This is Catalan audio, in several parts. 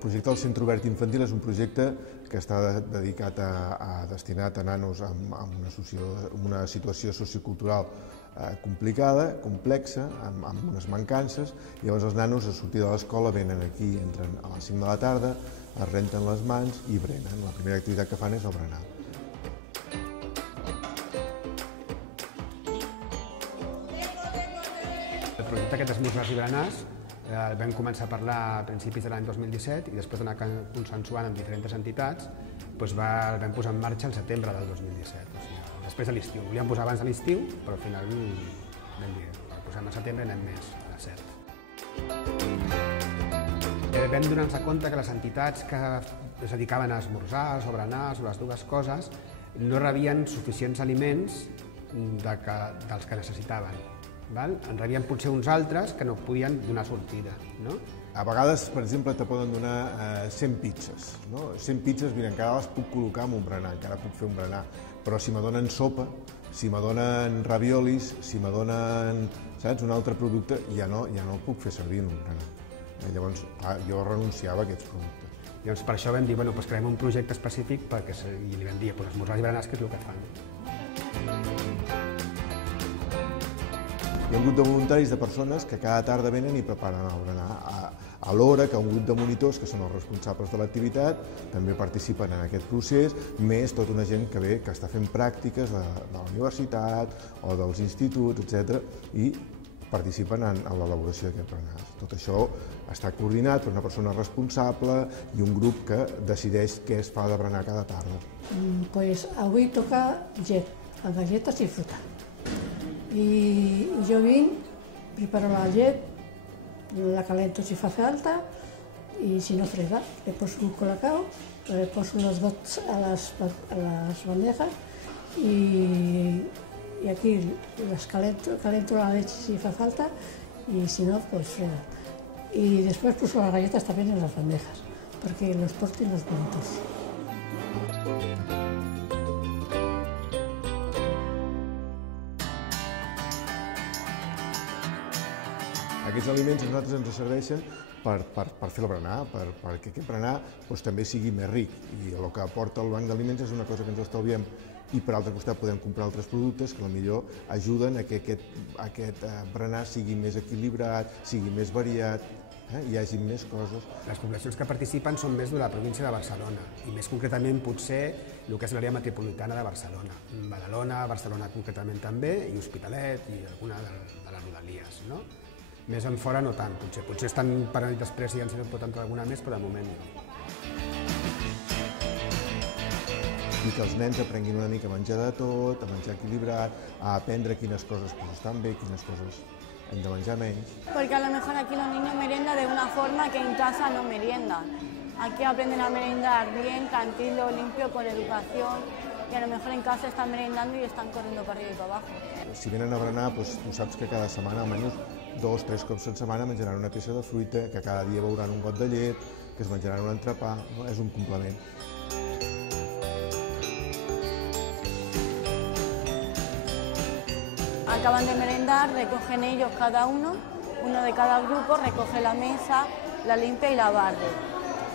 projecte del Centre Obert Infantil és un projecte que està destinat a nanos amb una situació sociocultural complicada, complexa, amb unes mancances. Llavors els nanos a sortir de l'escola venen aquí, entren a les 5 de la tarda, es renten les mans i brenen. La primera activitat que fan és el berenar. El projecte aquest d'esmorzars i berenars el vam començar a parlar a principis de l'any 2017 i després d'anar consensuant amb diferents entitats el vam posar en marxa al setembre del 2017, o sigui, després de l'estiu. Volíem posar abans de l'estiu, però al final vam dir, el posem al setembre i anem més a la cert. Vam donar-nos compte que les entitats que es dedicaven a esmorzars o berenars o les dues coses no rebien suficients aliments dels que necessitaven. En rebien potser uns altres que no podien donar sortida. A vegades, per exemple, te poden donar 100 pizzas. 100 pizzas, mira, encara les puc col·locar en un berenar, encara puc fer un berenar, però si me donen sopa, si me donen raviolis, si me donen un altre producte, ja no el puc fer servir en un berenar. Llavors, jo renunciava a aquests productes. Llavors, per això vam dir, creem un projecte específic i li vam dir, esmorzars i berenars, que és el que fan. Hi ha un grup de voluntaris, de persones, que cada tarda venen i preparen el berenar. Alhora que un grup de monitors, que són els responsables de l'activitat, també participen en aquest procés, més tota una gent que ve, que està fent pràctiques de la universitat o dels instituts, etc., i participen en l'elaboració d'aquest berenar. Tot això està coordinat per una persona responsable i un grup que decideix què es fa de berenar cada tarda. Avui toca llet, amb galletes i fruita. I jo vinc, preparo la llet, la calento si fa falta i si no freda. Le poso un colacao, le poso los dots a las bandejas y aquí calento la leche si fa falta y si no, pues freda. Y después puso las galletas también en las bandejas, porque los porten los bonitos. Aquests aliments a nosaltres ens serveixen per fer el berenar, perquè aquest berenar també sigui més ric. I el que aporta el banc d'aliments és una cosa que ens estalviem i per altre costat podem comprar altres productes que potser ajuden a que aquest berenar sigui més equilibrat, sigui més variat, hi hagi més coses. Les poblacions que participen són més de la província de Barcelona i més concretament potser el que és l'àrea metropolitana de Barcelona. Badalona, Barcelona concretament també, i Hospitalet i alguna de les rodalies. Més en fora no tant, potser estan per anar després i ens pot entrar alguna més, però de moment no. I que els nens aprenguin una mica a menjar de tot, a menjar equilibrat, a aprendre quines coses estan bé, quines coses hem de menjar menys. Porque a lo mejor aquí los niños meriendan de una forma que en casa no meriendan. Aquí aprenden a merendar bien, tranquilo, limpio, con educación, y a lo mejor en casa están merendando y están corriendo para arriba y para abajo. Si venen a berenar, tu saps que cada setmana, almenys 2 o 3 cops per setmana, menjaran una peça de fruita, que cada dia beuran un got de llet, que es menjaran un entrepà, és un complement. Acaban de merendar, recogen ellos cada uno de cada grupo recoge la mesa, la limpia y la barre.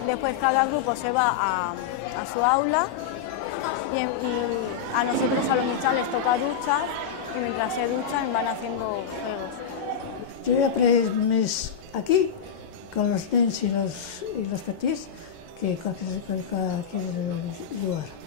Después cada grupo se va a su aula y a nosotros, a los niños, les toca duchar y mientras se duchan van haciendo juegos. Yo he aprendido más aquí, con los nens y los petits, que en cualquier lugar.